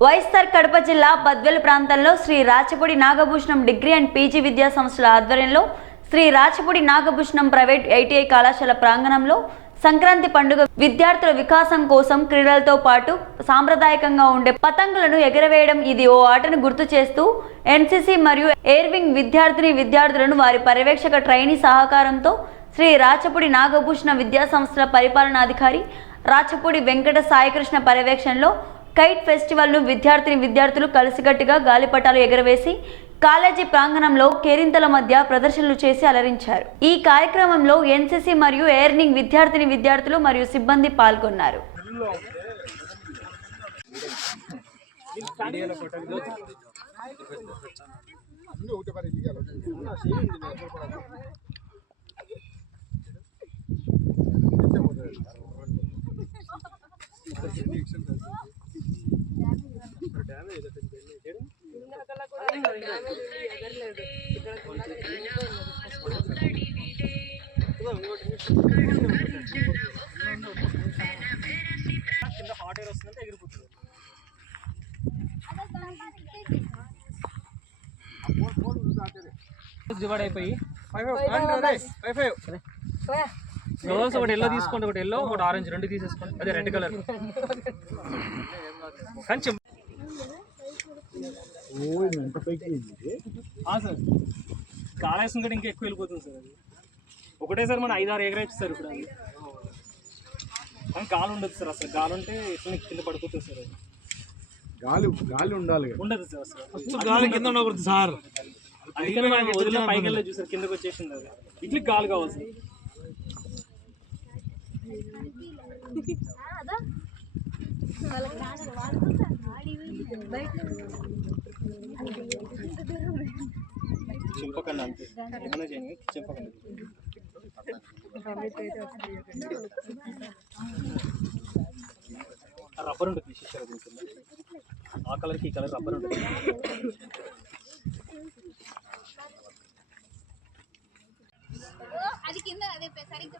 వైఎస్ఆర్ కడప జిల్లా బద్వెల్ ప్రాంతంలో Shri Rachapudi Nagabhushanam degree and PG విద్యా సంస్థల ఆధ్వర్యంలో శ్రీ రాచపూడి నాగభూషణం ప్రైవేట్ ఐటీఐ కళాశాల ప్రాంగణంలో సంక్రాంతి పండుగ విద్యార్థుల వికాసం కోసం క్రీడలతో పాటు సాంప్రదాయకంగా ఉండే పతంగులను ఎగరవేయడం ఇది ఓ ఆటను గుర్తు చేస్తూ ఎన్సీసీ మరియు ఎయిర్వింగ్ విద్యార్థిని విద్యార్థులను వారి పర్యవేక్షక ట్రైనీ సహకారంతో శ్రీ రాచపూడి నాగభూషణ విద్యా సంస్థల పరిపాలనాధికారి రాచపూడి వెంకట సాయికృష్ణ పర్యవేక్షణలో కైట్ ఫెస్టివల్ను విద్యార్థిని విద్యార్థులు కలిసికట్టుగా గాలిపటాలు ఎగరవేసి కాలేజీ ప్రాంగణంలో కేరింతల మధ్య ప్రదర్శనలు చేసి అలరించారు. ఈ కార్యక్రమంలో ఎన్సీసీ మరియు ఎయిర్నింగ్ విద్యార్థిని విద్యార్థులు మరియు సిబ్బంది పాల్గొన్నారు. కింద హాట్ ఎయిర్ వస్తుందంటే ఎగిరిపోతుంది డివైడ్ అయిపోయి five five five five girls ఒకటి ఎల్లో తీసుకోండి ఒకటి ఎల్లో ఒకటి ఆరెంజ్ రెండు తీసేసుకోండి అదే రెడ్ కలర్ కానీ చెం- ఆ సార్. కాళేశ్వరం కూడా ఇంకా ఎక్కువ వెళ్ళిపోతుంది సార్ అది. ఒకటేసారి మన ఐదారు ఎగరేచ్చు సార్ ఇప్పుడు అది. కానీ గాలి ఉండదు సార్. అసలు గాలి ఉంటే ఇట్లా కింద పడిపోతుంది సార్ అది. గాలి గాలి ఉండాలి ఉండదు సార్ అసలు. గాలి కింద ఉండకూడదు సార్. అందుకని మనం వదిలిన పైకి వెళ్ళి చూసారు కిందకి వచ్చేసింది అది. ఇట్లా గాలి కావాలి sir. చింపకండి అంతే ఏమైనా చేయండి చింపకండి ఆ రబ్బర్ ఉంటుంది తీసేసారు కొంచెం ఆ కలర్కి ఈ కలర్ రబ్బర్ ఉంటుంది అది కింద అదే పే- సరిగ్గా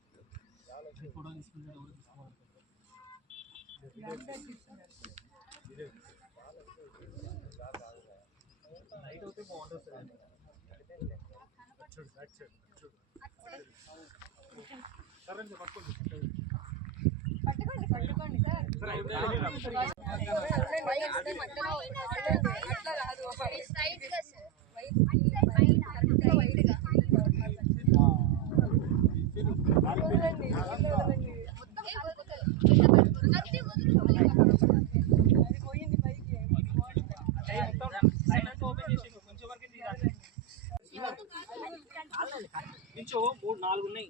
Photo తీసుకుంటే ఎవరు తీసుకోవాలి? నైట్ అయితే బాగుంటుంది సార్. సరే పట్టుకోండి. పట్టుకోండి పట్టుకోండి సార్. స్ట్రైట్గా సార్ అంటే పైన అంటే వైడ్గా మొత్తం ఏ వదులు కింద పట్టుకోరు అది వదులు మళ్ళీ పట్టుకోరు. నుంచో మూడు నాలుగు ఉన్నాయి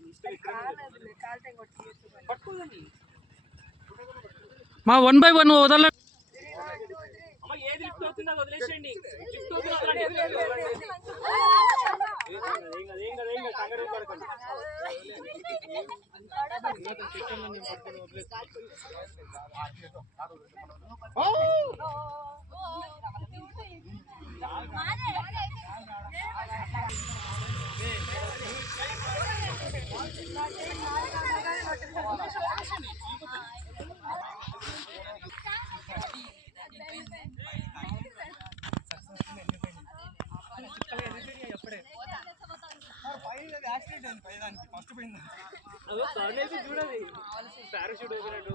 మా వన్ బై వన్ వదల అమ్మ ఏది లిఫ్ట్ అవుతుందో అది వదిలేసేయండి. లిఫ్ట్ అవుతుందో ఓ యాక్సిడెంట్ అయింది ఏం కాదు, ఏం కాదు, అదో థర్డ్ చూడాలి పారాషూట్ వేసినట్టు